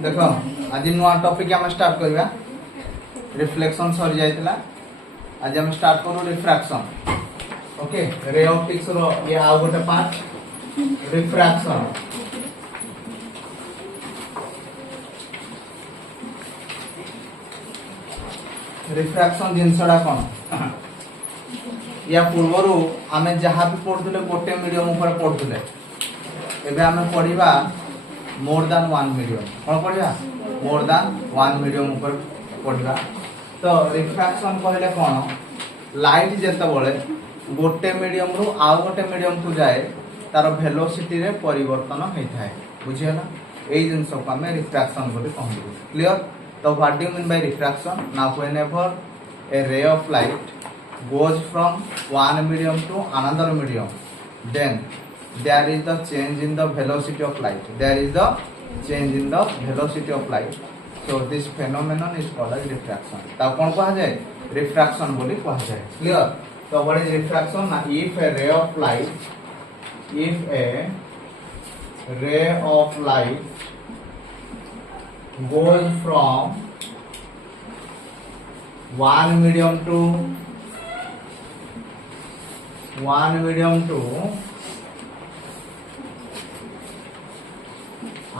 देखो आज नुआ टॉपिक आम स्टार्ट करवा रिफ्लेक्शन सरी जाइतिला आज हम स्टार्ट करू रिफ्रैक्शन। ओके रे ऑप्टिक्स रो ये आउ गोटे पार्ट रिफ्रैक्शन। रिफ्रैक्शन जिनसडा कोन या पूर्वरु आमे जहाँ भी पढ़ुले गोटे मीडियम ऊपर पढ़ुले एबे आमे पढ़िबा मोर देन वन मीडियम कौन पढ़ा मोर देन वन मीडियम ऊपर पढ़ा। तो रिफ्रैक्शन कहले कौन लाइट जेतेबेले गोटे मीडियम रु आउ गोटे मीडियम को जाए तार वेलोसिटी रे परिवर्तन होता है बुझीगला एई जिंस को हमें रिफ्रैक्शन बोली कहू। क्लियर। तो what do you mean by refraction. Now whenever A ray of light goes from one medium to another medium then there is the change in the velocity of light. There is the change in the velocity of light. So this phenomenon is called as refraction. ता कौन कहा जाए refraction बोली कहा जाए। Clear. तो what is refraction ना if a ray of light goes from one medium to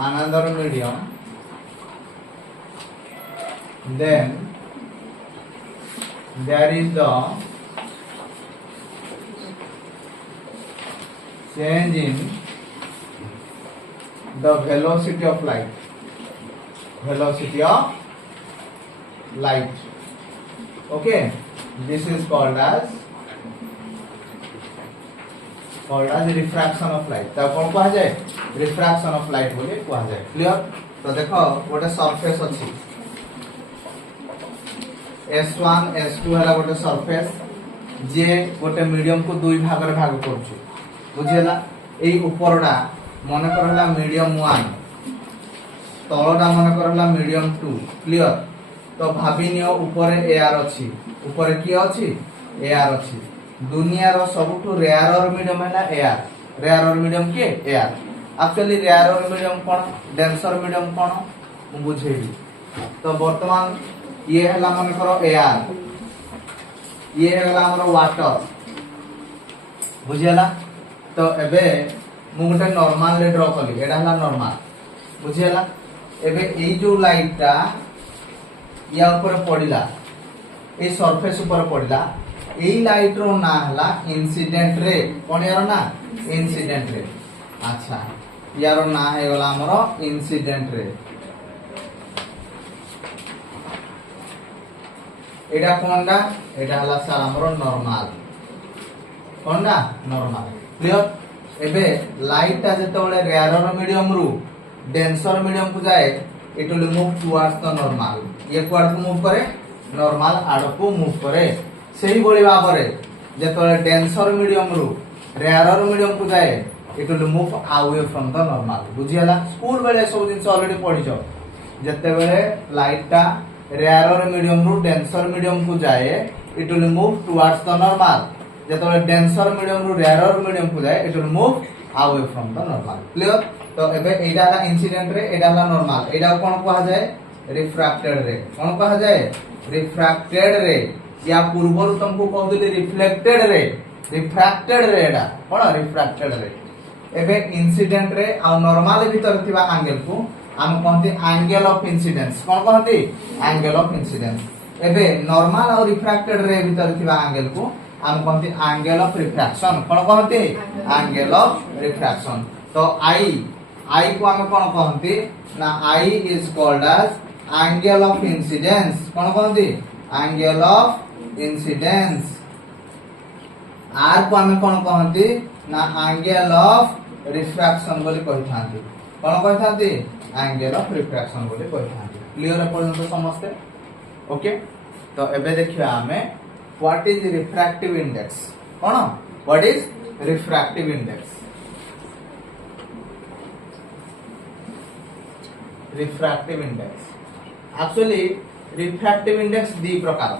another medium then there is the change in the velocity of light. Okay, this is called as refraction of light. तो कौन कहा जाए refraction of light बोली कहा जाए। Clear. तो देखो गोटे सरफेस अछि S1 S2 हला गोटे सरफेस जे गोटे मीडियम को दुई भाग रे भाग करछु बुझियला। एई ऊपरडा मन करला मीडियम 1 तळडा मन करला मीडियम 2। क्लियर। तो भाबिनियो ऊपर एआर अछि ऊपर की अछि एआर अछि दुनिया रो सबुठु रेयर मीडियम है एयर। रेयर मीडियम के एयर। एक्चुअली रेयर मीडियम कौन डेंसर मीडियम कौन बुझेबी। तो वर्तमान ये हला मन करो एयर ये हला हमर वाटर बुझियला। तो एबे मु गोटे नॉर्मल ले ड्रा कली एडा हला नॉर्मल बुझियला। एबे एई जो लाइटटा या ऊपर पड़िला ए सरफेस ऊपर पड़िला এই লাইট रो ना हला इंसिडेंट रे कोन यार ना इंसिडेंट रे। अच्छा यार ना हे गला हमरो इंसिडेंट रे। एडा कोनडा एडा हला सर हमरो नॉर्मल कोनडा नॉर्मल। क्लियर। एबे लाइट ता जते बळे रेयर मीडियम रु डेंसर मीडियम को जाए it will move towards the normal. ये क्वाड को मूव करे नॉर्मल आड़ को मूव करे। सही बोली भाबरे जेतले डेंसर मीडियम रु रेयर मीडियम को जाए it will move away from the normal बुझियला। स्कूल बेले सब दिन ऑलरेडी पढिछो जते बेले लाइट ता रेयर मीडियम रु डेंसर मीडियम को जाए it will move towards the normal. जेतले डेंसर मीडियम रु रेयर मीडियम को जाए it will move away from the normal. Clear. तो एबे एडा ला इंसिडेंट रे एडा ला नॉर्मल एडा कोन कहा जाए रिफ्रैक्टेड रे। कोन कहा जाए रिफ्रैक्टेड रे या पूर्वर तुमको कहदली रिफ्लेक्टेड रे रिफ्रैक्टेड रे एडा कोन रिफ्रैक्टेड रे। एबे इंसिडेंट रे आ नॉर्मल भीतर थिबा एंगल को हम कहते एंगल ऑफ इंसिडेंस। कोन कहते एंगल ऑफ इंसिडेंस। एबे नॉर्मल और रिफ्रैक्टेड रे भीतर थिबा एंगल को हम कहते एंगल ऑफ रिफ्रैक्शन। कोन कहते एंगल ऑफ रिफ्रैक्शन। तो आई को हम कोन कहते ना i is called as angle of incidence. कोन कहते एंगल ऑफ इंसिडेंस। आर को हमें कोन कहते ना एंगल ऑफ रिफ्रैक्शन बोली कहि थांती। कोन कहि थांती एंगल ऑफ रिफ्रैक्शन बोली कहि थांती। क्लियर पर्यंत समझते। ओके। तो एबे देखिया हमें व्हाट इज रिफ्रैक्टिव इंडेक्स। कोन what is refractive index. Refractive index actually refractive index दी प्रकार।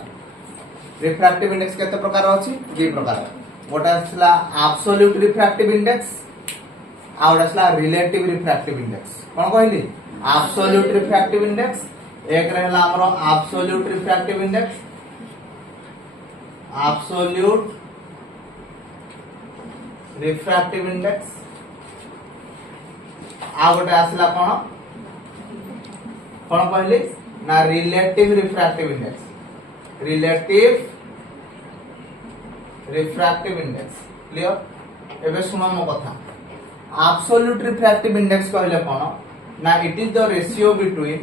रिफ्रैक्टिव इंडेक्स केते प्रकार अछि दी प्रकार। गोटा आसला एब्सोल्यूट रिफ्रैक्टिव इंडेक्स आ गोटा आसला रिलेटिव रिफ्रैक्टिव इंडेक्स। कोन कहली एब्सोल्यूट रिफ्रैक्टिव इंडेक्स, एक रहला हमरो absolute refractive index, absolute refractive index, आ गोटे आसला कोन कहली ना relative refractive index, relative refractive index. Clear. एबे सुनो मो कथा, एब्सोल्यूट रिफ्रैक्टिव इंडेक्स कहले कोन ना it is the ratio between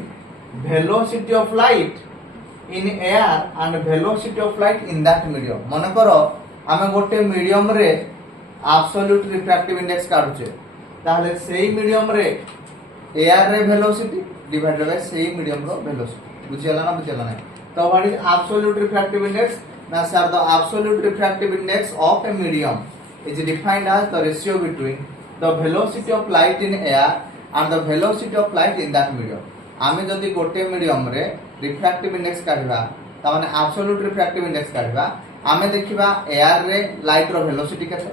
velocity of light in air and velocity of light in that medium. मन करो आमे गोटे मीडियम रे एब्सोल्यूट रिफ्रैक्टिव इंडेक्स काढुचे, ताहले सेही मीडियम रे एयर रे वेलोसिटी डिवाइडेड बाय सेही मीडियम रो वेलोसिटी। बुझियला ना बुझियला ना? तो what is absolute refractive index? ना sir the absolute refractive index of a medium is defined as the ratio between the velocity of light in air and the velocity of light in that medium। आमे जदि गोटे medium रे refractive index काढिबा त माने absolute refractive index काढिबा, आमे देखिबा air रे light रो velocity केते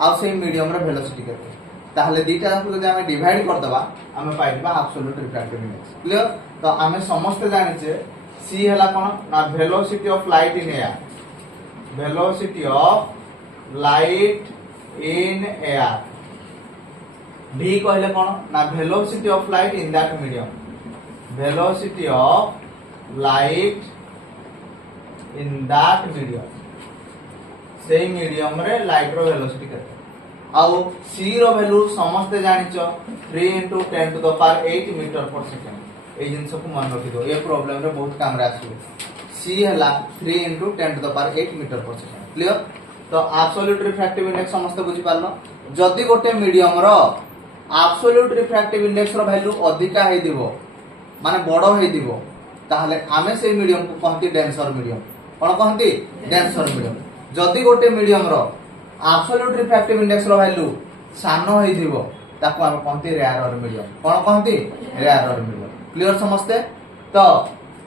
आ से मीडियम रो वेलोसिटी केते, ताहले दीटा को जदि आमे डिवाइड कर दबा आमे पाइबा एब्सोल्यूट रिफ्रैक्टिव इंडेक्स। क्लियर। तो आमे समस्त जानिचे सी हला कोन ना velocity of light in air, velocity of light in air. v कहले कोन ना velocity of light in that medium, velocity of light in that medium, से मीडियम रे लाइट रो वेलोसिटी केते। आउ c रो वैल्यू समस्त जानिचो 3 * 10⁸ मीटर पर सेकंड। ए जिंस को मन रखि दो, ये प्रॉब्लम रे बहुत काम रे आसु। c हला 3 * 10⁸ मीटर पर सेकंड। क्लियर। तो एब्सोल्यूट रिफ्रैक्टिव इंडेक्स समस्त बुझी पारलो। जदि गोटे मीडियम रो एब्सोल्यूट रिफ्रैक्टिव इंडेक्स रो वैल्यू अधिका हे दिबो माने बडो हे दिबो, ताहले आमे से मीडियम को कहती डेंसर मीडियम। कोन कहती? Denser medium. जदि गोटे मीडियम रो एब्सोल्यूट रिफ्रैक्टिव इंडेक्स रो वैल्यू सानो हे दिबो ताको आमे कहती रेयर मीडियम। कोन कहती? Rare medium. क्लियर समस्ते? तो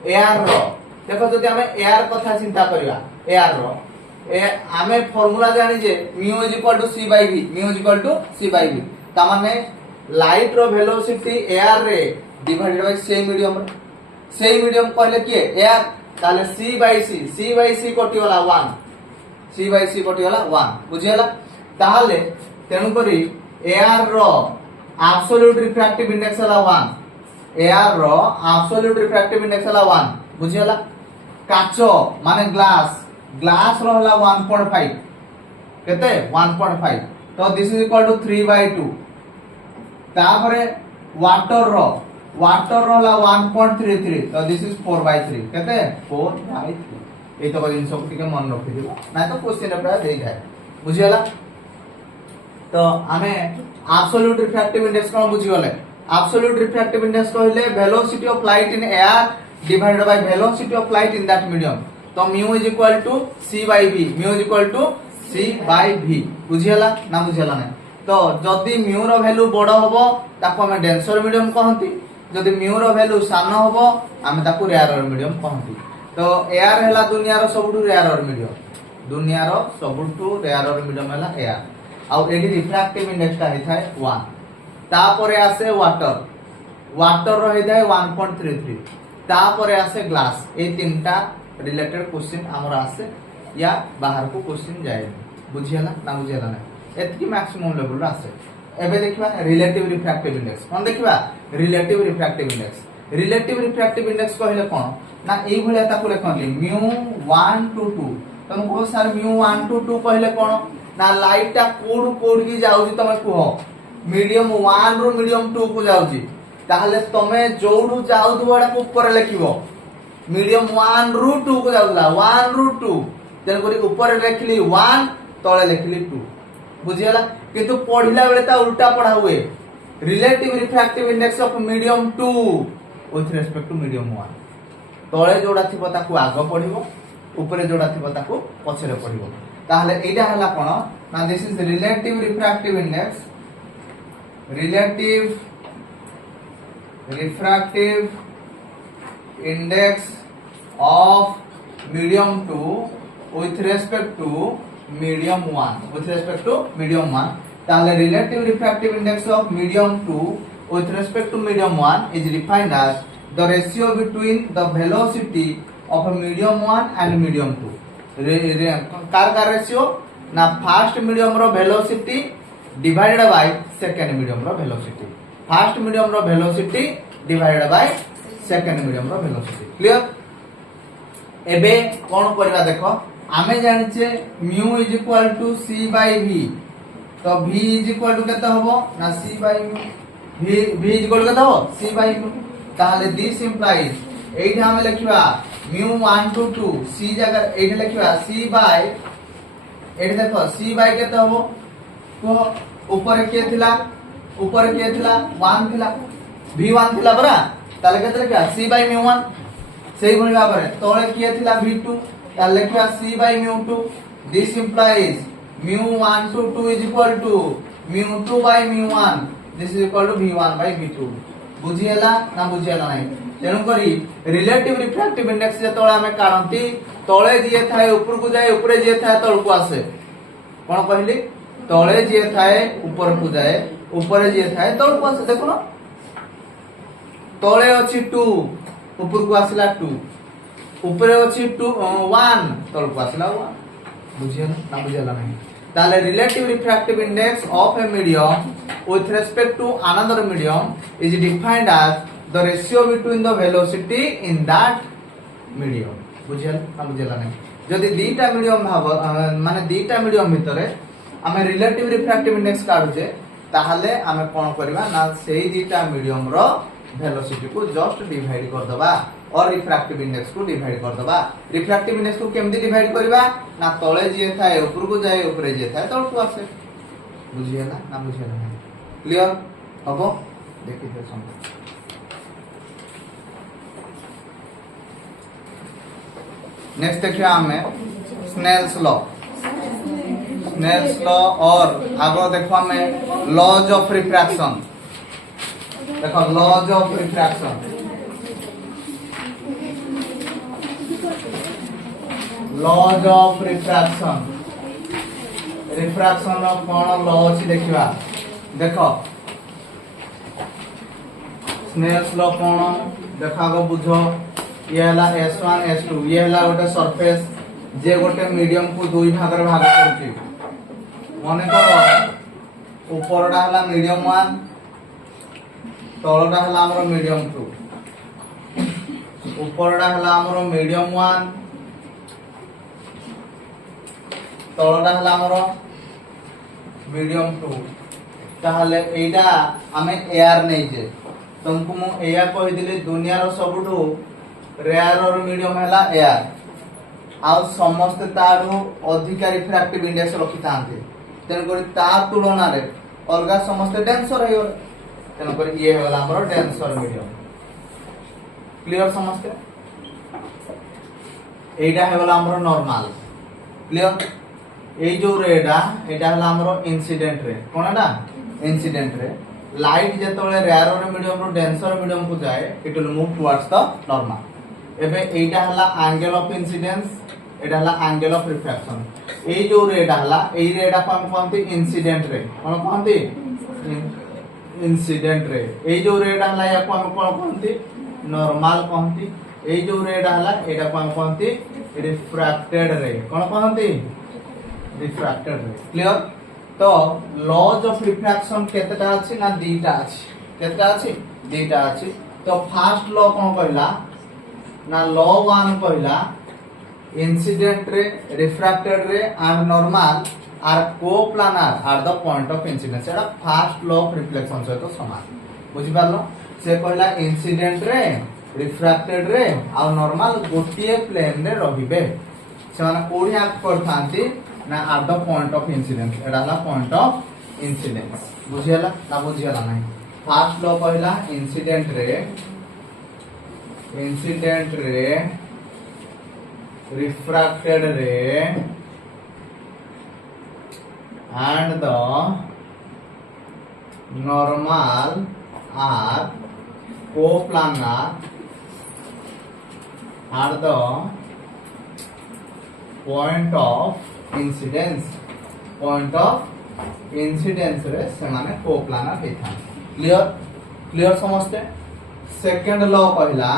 एयर रो देखो जदि आमे एयर कथा चिंता करिया, एयर रो आमे फार्मूला जानि जे mu = c/v, mu = c/v। ता माने लाइट रो वेलोसिटी एयर रे डिवाइडेड बाय से मीडियम रे, से मीडियम कहले के एयर, ताले c/c कटि वाला 1, c/c कटि वाला 1। बुझियला? ताले तेनु करी एयर रो एब्सोल्यूट रिफ्रैक्टिव इंडेक्स वाला 1, एयर रो एब्सोल्यूट रिफ्रैक्टिव इंडेक्स वाला 1। बुझियला? काचो माने ग्लास, ग्लास रो हला 1.5 केते 1.5, तो दिस इज इक्वल टू 3/2। तापरे वाटर रो हला 1.33, तो दिस इज 4/3 केते 4/3। ए तो जिन सब के मन रखि दिबो ना तो क्वेश्चन रे दे जाय। बुझियला? तो हमें एब्सोल्यूट रिफ्रैक्टिव इंडेक्स कोन बुझि गले? एब्सोल्यूट रिफ्रैक्टिव इंडेक्स कहले velocity of light in air divided by velocity of light in that medium. तो mu = c/v, mu = c/v। बुझियला ना बुझियला ना? तो जदि mu रो वैल्यू बडो होबो ताको हम डेंसर मीडियम कहंती, जदि mu रो वैल्यू सानो होबो हम ताको रेयर मीडियम कहंती। तो एयर हला दुनिया रो सबटु रेयर मीडियम, दुनिया रो सबटु रेयर मीडियम हला एयर। आ एडी रिफ्रैक्टिव इंडेक्स ता हे थाए 1। तापरे आसे वाटर, वाटर रो हे थाए 1.33। तापरे आसे ग्लास। ए तीनटा रिलेटेड क्वेश्चन हमर आसे या बाहर को क्वेश्चन जाय। बुझियला ना बुझियला ना? एतकी मैक्सिमम लेवल रा आसे। एबे देखबा रिलेटिव रिफ्रैक्टिव इंडेक्स। कोन देखबा? Relative refractive index. Relative refractive index कहले कोन ना एई भलिया ताको लेखनली mu 1 to 2। तम को सर mu 1 to 2 कहले कोन ना लाइट ता कोड की जाउची, तमे कुहो मीडियम 1 रो मीडियम 2 को जाउची, ताहले तमे जोडू जाउद बडा को ऊपर लेखिबो मीडियम 1 ରୁ 2 को जाउला, 1 ରୁ 2 तेन करी ऊपर लिखली 1 तळे लिखली 2। बुझियला? किंतु पढिला बेले ता उल्टा पढा हुए। Relative refractive index of medium 2 with respect to medium 1, तळे जोडा थिबो ताकू आगो पढिबो, ऊपर जोडा थिबो ताकू पछरे पढिबो। ताहले एटा हला कोन ना this is relative refractive index, relative refractive index of medium 2 with respect to medium 1, with respect to medium 1। ताहले relative refractive index of medium 2 with respect to medium 1 is defined as the ratio between the velocity of medium 1 and medium 2 कार ratio ना fast medium रो velocity divided by second medium रो velocity fast medium रो velocity divided by second medium रो velocity clear एबे कोन करबा देखो आमे जानिचे mu is equal to c by v तो v इज इक्वल टू केते होबो ना c by mu v is equal to केते होबो c बाय म्यू ताले दिस इंप्लाइज एइठा हम लिखिबा म्यू 1 टू 2 c जगह एइठा लिखिबा c बाय एइठा देखो c बाय केते होबो को ऊपर के थिला 1 थिला v1 थिला बरा ताले केते लिखिबा c बाय म्यू 1 सेही भली भाबरे तळे किए थिला v2 ताले लिखिबा c by mu 2 this implies mu 1 two 2 is equal to mu 2 by mu 1 this is equal to v1 by v2 बुझियला ना बुझियला नाही तेनु करी रिलेटिव रिफ्रैक्टिव इंडेक्स जेतोळे हमें काढंती तळे जिए थाए ऊपर को जाए ऊपर जिए थाए तळ को आसे कोन कहली तळे जिए थाए ऊपर को जाए ऊपर जिए थाए तळ को आसे देखो ना तळे अछि 2 ऊपर को आसिला 2 ऊपर अछि 2 1 तळ को आसिला 1 बुझियला ना बुझियला नाही ताले relative refractive index of a medium with respect to another medium is defined as the ratio between the velocity in that medium बुझियला ना बुझियला नाही जदि दीटा मीडियम भाव माने दीटा मीडियम भितरे आमे relative refractive index काढुचे ताहाले आमे कोन करबा ना सेही दीटा मीडियम रो वेलोसिटी को जस्ट डिवाइड कर दबा और रिफ्रैक्टिव इंडेक्स को डिवाइड कर दबा रिफ्रैक्टिव इंडेक्स को केमदी डिवाइड करबा ना तळे जे थाए ऊपर को जाए ऊपर जे थाए तळ को आसे बुझियला ना बुझियला क्लियर हबो देखि दे सम नेक्स्ट देखिए हमें स्नेल्स लॉ और आगो देखो हमें लॉज ऑफ रिफ्रैक्शन देखो लॉज ऑफ रिफ्रैक्शन रिफ्रैक्शन रो कोन लॉ अछि देखिबा देखो स्नेल्स लॉ कोन देखा गो बुझो ये हला S1 S2 ये हला गोटे सरफेस जे गोटे मीडियम को दुई भाग रे भाग करछि माने करो ऊपरडा हला मीडियम 1 तळडा हला हमर मीडियम 2 ऊपरडा हला हमर मीडियम 1 तळडा हला हमर मीडियम 2 ताहले एडा हमें एआर नै जे तुमको मु एया कहि दिली दुनिया रो सबुठो रेयर और मीडियम हला एआर आ समस्त तारो अधिक रिफ्रैक्टिव इंडेक्स रखि थांते तेन करी ता तुलना रे अलगा समस्त डेंसर है तेन करी ये होला हमर डेंसर मीडियम क्लियर समस्त एडा है होला हमर नॉर्मल क्लियर ए जो रेडा एडा होला हमर इंसिडेंट रे कोनडा इंसिडेंट रे लाइट जेतोले रेयर और मीडियम रो डेंसर मीडियम को जाए it will move towards the normal एबे एटा हला एंगल ऑफ इंसिडेंस एटा हला एंगल ऑफ रिफ्रैक्शन ए जो रेडा हला ए रेडा को हम कहंती इंसिडेंट रे कोन कहंती इंसिडेंट रे ए जो रेडा हला या को हम कोन कहंती नॉर्मल कहंती ए जो रेडा हला एटा को हम कहंती रिफ्रैक्टेड रे कोन कहंती रिफ्रैक्टेड रे क्लियर तो लॉज ऑफ रिफ्रैक्शन केतेटा अछि ना दीटा अछि केतेटा अछि दीटा अछि तो फर्स्ट लॉ कोन कहला ना लॉ 1 कहला incident ray refracted ray and normal are coplanar are the point of incidence एटा फर्स्ट लॉ ऑफ रिफ्लेक्शन से तो समान बुझि पारलो से कहला इंसिडेंट रे रिफ्रैक्टेड रे आ नॉर्मल गोटिए प्लेन रे रहिबे से माने कोडी एक्ट करथांती ना are the point of incidence एटा ला पॉइंट ऑफ इंसिडेंस बुझियला ना बुझियला नहीं फर्स्ट लॉ कहला incident ray refracted ray and the normal are coplanar are the point of incidence रे से माने coplanar हेता क्लियर क्लियर समझते सेकंड लॉ कहला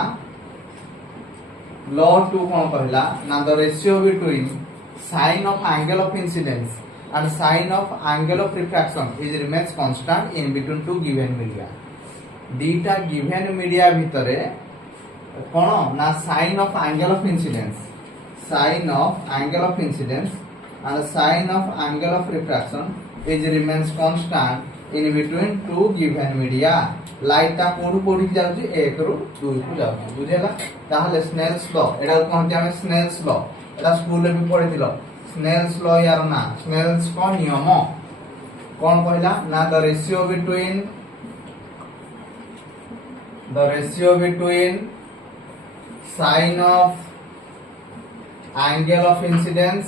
लॉ 2 कोन कहला ना the ratio between sine of angle of incidence and sign of angle of refraction is remains constant in between two given media दीटा given media भितरे कोन ना sign of angle of incidence and sign of angle of refraction is remains constant in between two given media light टा कोडू कोडी जाउची 1 रु 2 को जाउची बुझेला ताहले स्नेल्स लॉ एडा कहते हम स्नेल्स लॉ एडा स्कूल में भी पढ़िथिलो स्नेल्स लॉ यार ना स्नेल्स को नियम कौन कहला ना the ratio between sine of angle of incidence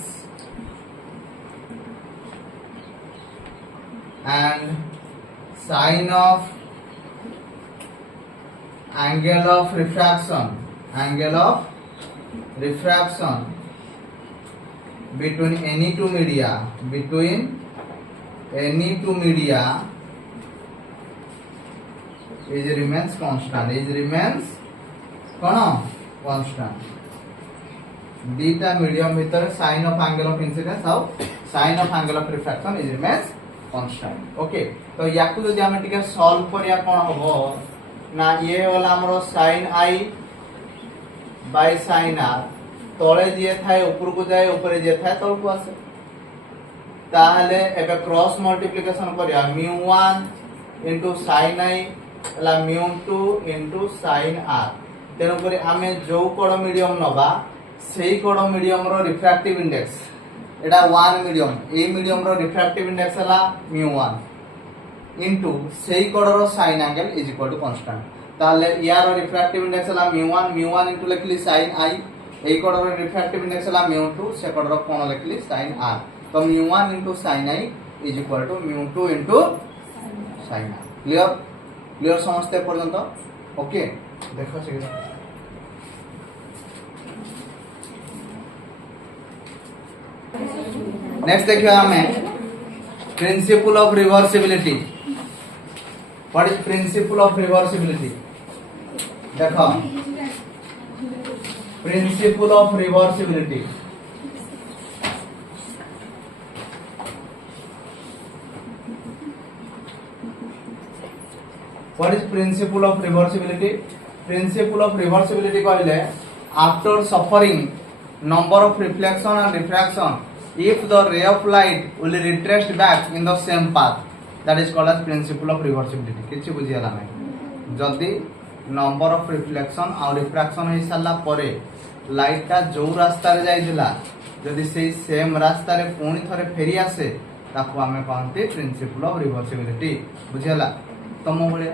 and sine of angle of refraction between any two media is remains constant दीटा मीडियम भीतर sine of angle of incidence और sine of angle of refraction is remains constant okay तो याकू जदि हम टिके solve करिया कोन होबो ना ये वाला हमरो sin i by sin r तळे जे थाए ऊपर को जाए ऊपर जे थाए तळ को आसे ताहले एबे क्रॉस मल्टीप्लिकेशन करिया μ1 sin i La μ2 sin r तेनो करी आमे जो कोड मीडियम नबा सेही कोड मीडियम रो रिफ्रैक्टिव इंडेक्स एडा 1 मीडियम ए मीडियम रो रिफ्रैक्टिव इंडेक्स ला μ1 into सेही कोडर sin angle is equal to constant ताले यार रिफ्रैक्टिव इंडेक्स ला μ1 into लिखली sin i एई कोडर रिफ्रैक्टिव इंडेक्स ला μ2 से कोडर कोण लिखली sin r तो μ1 into sin i is equal to μ2 into sin r clear समझते पर्यंत ओके देखो से नेक्स्ट देखियो हमें principal of reversibility What is principle of reversibility? देखो principle of reversibility What is principle of reversibility? Principle of reversibility कहले after suffering number of reflection and refraction if the ray of light will retrace back in the same path that is called as principle of reversibility किछि बुझियाला नै जदी number of reflection और refraction होई साला परे light ता जो रास्ता रे जाइदिला जदी सेही सेम रास्ता रे पुणी थरे फेरी आसे ताको हमें कहते प्रिंसिपल ऑफ रिवर्सिबिलिटी बुझियाला तम भले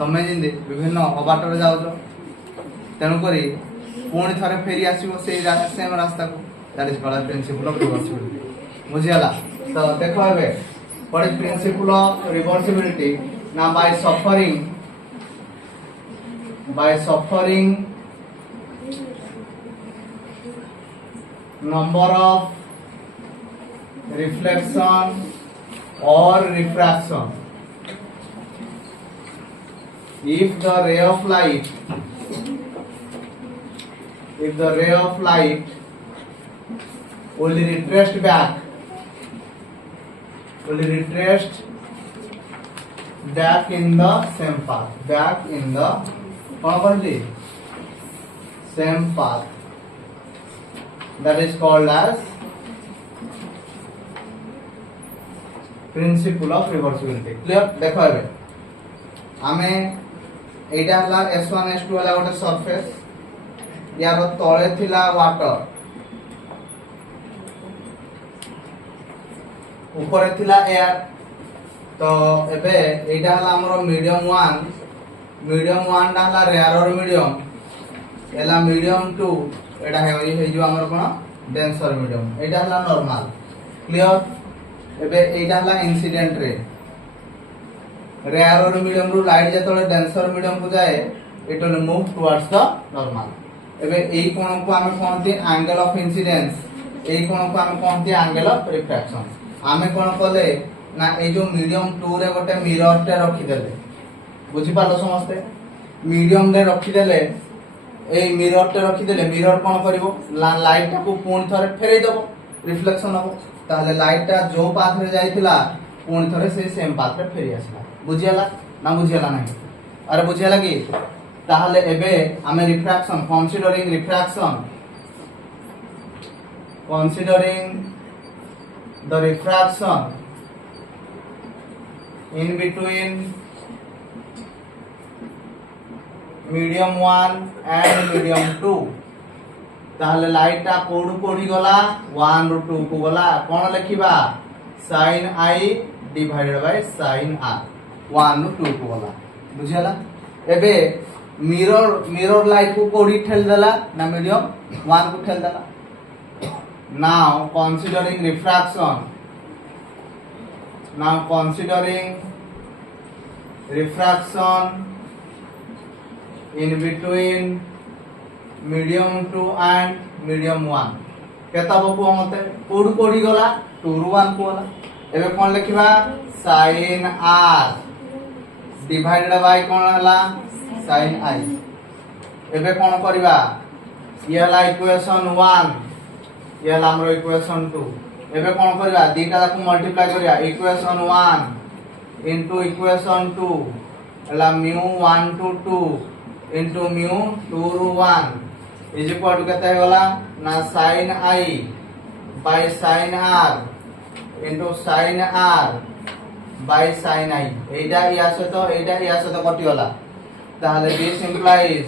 तमे जिंदे विभिन्न अबाट रे जाउजो तेनु करी पुणी थरे फेरी आसीबो सेही सेम रास्ता को that is called principle of reversibility बुझियाला तो देखो एबे What is principle of reversibility? Now by suffering number of reflection or refraction, if the ray of light will retrace back in the same path same path that is called as principle of reversibility clear देखो एबे आमे एटा हला s1 s2 वाला गोटे surface यार तळे थिला water ऊपर थिला एयर तो एबे एटा हला हमरो मीडियम 1 टा हला रेयर मीडियम एला मीडियम 2 एटा हे जो हमरो कोन डेंसर मीडियम एटा हला नॉर्मल क्लियर एबे एटा हला इंसिडेंट रे रेयर मीडियम रु लाइट जतले डेंसर मीडियम को जाए it will move towards the normal एबे एई कोन को हमें कोनती एंगल ऑफ इंसिडेंस एई कोन को हमें कोनती एंगल ऑफ रिफ्रैक्शन आमे कोन कले ना ए जो मीडियम 2 रे गोटे मिरर टे रखी देले বুঝি পারলো সমস্তে মিডিয়াম রে রখিদেলে এই মিরর তে রখিদেলে মিরর কোন করিব লাইট টাকু পুଣି থরে ফেরাই দেব রিফ্লেকশন হবো তাহলে লাইটটা जो পাথ রে যাইতিলা পুଣି থরে সেই সেম পাথ রে ফেরি আসলা বুঝিয়ালা না বুঝিয়ালা নাই আরে বুঝিয়ালা কি তাহলে এবে আমি refraction considering the refraction in between medium 1 and medium 2 তাহলে লাইটটা কোডু কোডি গলা 1 ରୁ 2 কু গলা কোন লিখিবা sin i divided by sin r 1 ରୁ 2 কু গলা বুঝিয়ালা এবে mirror light को कोडी ठेल देला ना medium 1 को ठेल देला now considering refraction in between medium 2 and medium 1 केता बकु हमते कोड कोडी गला 2 ରୁ 1 को गला एबे कोन लिखिबा sin r divided by कोन हला sin i एबे कोन करबा ये हला इक्वेशन 1 ये हला हमरो इक्वेशन 2 एबे कोन करबा दीटा को मल्टीप्लाई करिया इक्वेशन 1 इनटू इक्वेशन 2 हला mu 1 to 2 इनटू mu 2 ରୁ 1 इज इक्वल टू केते होला ना sin i by sin r into sin r by sin i এইটা ইয়া সাথে কটি होला তাহলে this implies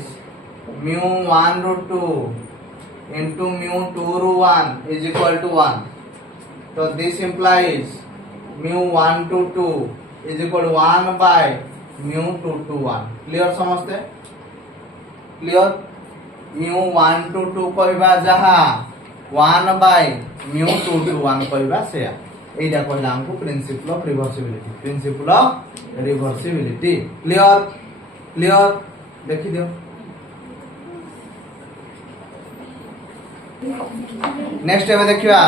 mu 1 ରୁ 2 into mu 2 ରୁ 1 is equal to 1 so this implies mu 1 to 2 is equal to 1 by mu 2 to 1 clear समझते clear mu 1 to 2 কইবা যাহা 1 by mu 2 to 1 কইবা সেয়া এইটা কইলা আমকো প্রিন্সিপল অফ রিভার্সিবিলিটি क्लियर देखी दियो नेक्स्ट एबे देखिबा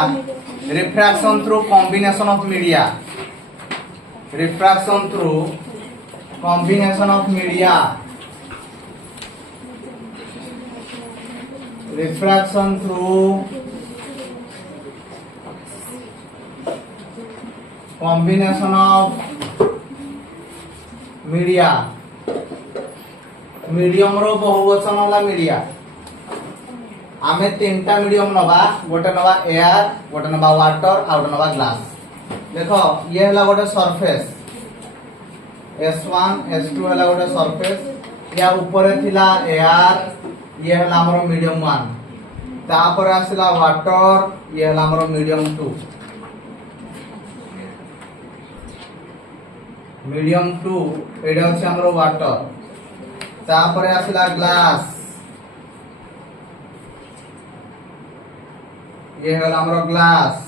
refraction through combination of media refraction through combination of media refraction through combination of media medium रो बहुवचन वाला मीडिया आमे तीनटा मीडियम नबा गोटे नबा एयर गोटे नबा वाटर आ गोटे नबा ग्लास देखो ये हला गोटे सरफेस S1 S2 हला गोटे सरफेस या ऊपर थिला एयर ये हला हमरो मीडियम 1 तापर आसला वाटर ये हला हमरो मीडियम 2 मीडियम 2 एडा अछि हमरो वाटर तापरे आसला ग्लास ये हला हमरो glass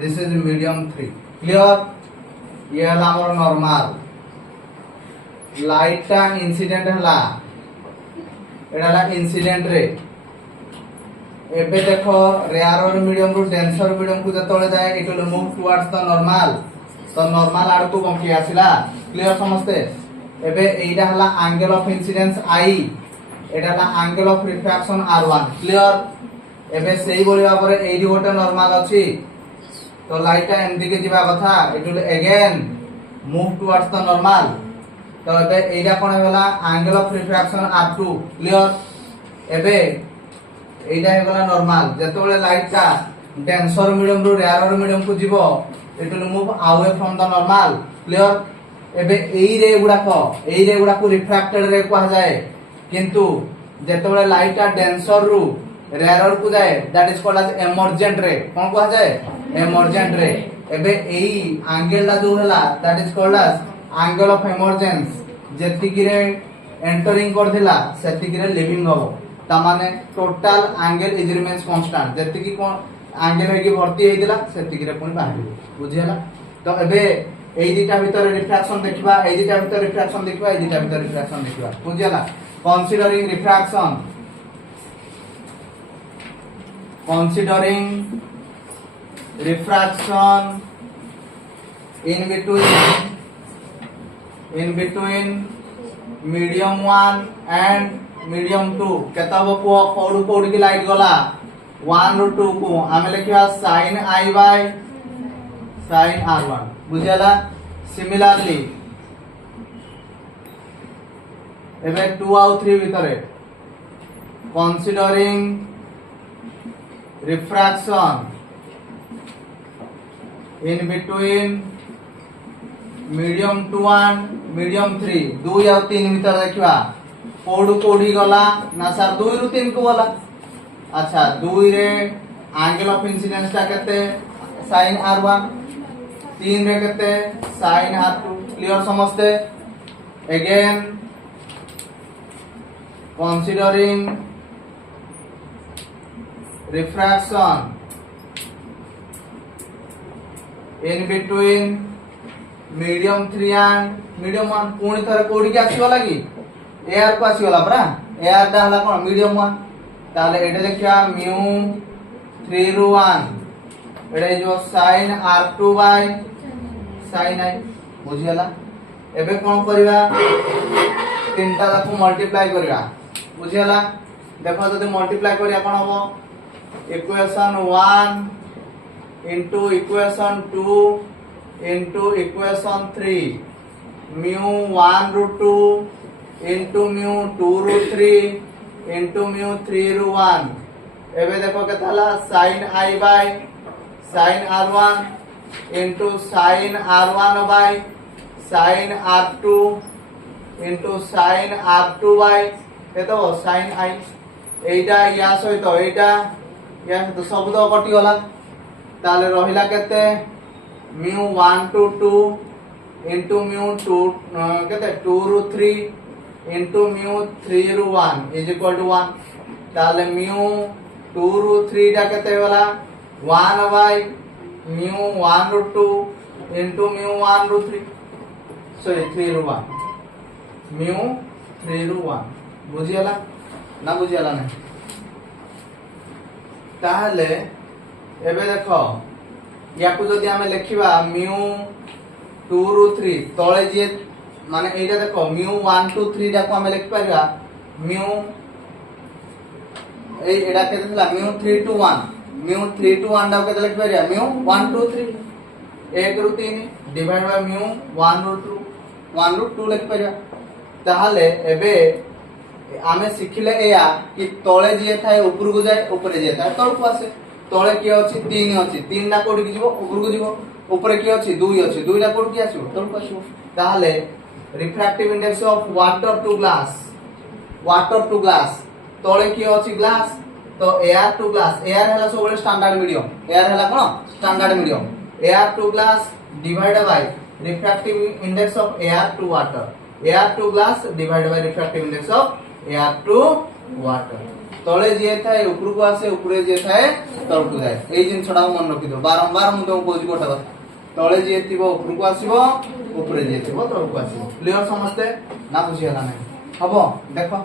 this is medium 3 clear ये हला हमरो नॉर्मल लाइट टा इंसिडेंट हला एडाला इंसिडेंट रे एबे देखो रेयर मीडियम रु डेंसर मीडियम को जतोले जाय it will move towards the normal तो नॉर्मल आड़ को बंकी आसिला क्लियर समझते एबे एइडा हला एंगल ऑफ इंसिडेंस आई एडा हला angle of refraction r1 clear एबे सेही बोली भाबरे एइडी गोटे नॉर्मल अछि तो लाइट एंडी के दिबा कथा it will again move towards the normal तो एबे एइडा कोन होला angle of refraction r2 clear एबे एइडा हे गला नॉर्मल जतोले लाइट का डेंसर मीडियम रु रेयर मीडियम को जीवो it will move away from the normal clear एबे एई रे गुडा को रिफ्रैक्टेड रे कहा जाए किंतु जेतबे लाइट आ डेंसर रु रेयर को जाए that is called as emergent ray कोन कहा जाए एमर्जेंट रे एबे एई एंगल ला जो हला that is called as angle of emergence जेति कि रे एंटरिंग कर दिला सेति कि रे लिविंग हो ता माने total angle is remains constant जेति कि कोन एंगल है कि भर्ती हे दिला सेति कि रे कोन बाहर बुझियला तो एबे এই দুইটা ভিতরে রিফ্রাকশন দেখিবা এই দুইটা ভিতরে রিফ্রাকশন দেখিবা এই দুইটা ভিতরে রিফ্রাকশন দেখিবা বুঝিলা considering refraction in between medium 1 and medium 2 केता हो पुओ कोडू कोड की लाइट गला 1 ରୁ 2 को आमे लिखिया sin I by sin R1 बुझियाला सिमिलरली एबे 2 आउ 3 भितरे considering refraction in between medium 2 and medium 3 2 या 3 भीतर देखिबा कोडू कोडी गला ना सर 2 रु 3 को गला अच्छा 2 रे एंगल ऑफ इंसिडेंस ता केते sin R1 3 रे केते sin R2 क्लियर समझते again considering refraction in between medium 3 and medium 1 पुणी थरे कोडी के आसी वाला की एआर को आसी वाला परा एआर दा हला कोन medium 1 ताले एटे देखिया mu 3 ru 1 एटे जो sin R2 by sin I बुझियाला एबे कोन करबा तीनटा को मल्टीप्लाई करबा बुझियाला देखो जदि मल्टीप्लाई करिया कोन हो equation 1 into equation 2 into equation 3 mu 1 root 2 into mu 2 root 3 into mu 3 root 1 एबे देखो केता हला sin I by sin R1 into sin R1 by sin R2 into sin R2 by एतो sin I एटा या सहित एटा या तो सब तो कटि गला ताले रहिला केते mu 1 to 2 into mu 2 केते 2 ru 3 into mu 3 ru 1 is equal to 1 ताले mu 2 ru 3 टा केते गला 1 by mu 1 ru 2 into mu 1 ru 3 sorry 3 ru 1 mu 3 ru 1 बुझियाला ना बुझियाला ना ताले एबे देखो याकु जदि हमें लिखिबा mu 2 ru 3 तळे जे माने एटा देखो mu 1 to 3 टा को हमें लिख परिबा mu एटा केते थला mu 3 to 1 mu 3 to 1 टा केते लिख परिबा mu 1 to 3 1 ru 3 divide by mu 1 ru 2 लिख परिबा ताहाले एबे आमे सिखिले एया कि तळे जे थाए ऊपर को जाए ऊपर जे थाए तळ को आसे तळे की अछि 3 अछि 3 ना कोड की जीवो ऊपर को जीवो ऊपर की अछि 2 अछि 2 ना कोड की आसीबो तळ को आसीबो ताहाले refractive index of water to glass तळे की अछि ग्लास तो एयर टू ग्लास एयर हला सबले स्टैंडर्ड मीडियम एयर हला कोन standard medium air to glass divide by refractive index of air to water air to glass divide by refractive index of air to water तळे जे थाए ऊपर को आसे ऊपर जे थाए तळ को जाए एई जिंसडा मन रखि दो बारंबार मु तुम कोजि कोटा बात तळे जे थिबो ऊपर को आसीबो ऊपर जे थिबो तळ को आसीबो क्लियर समझते ना बुझियाला नै हबो देखो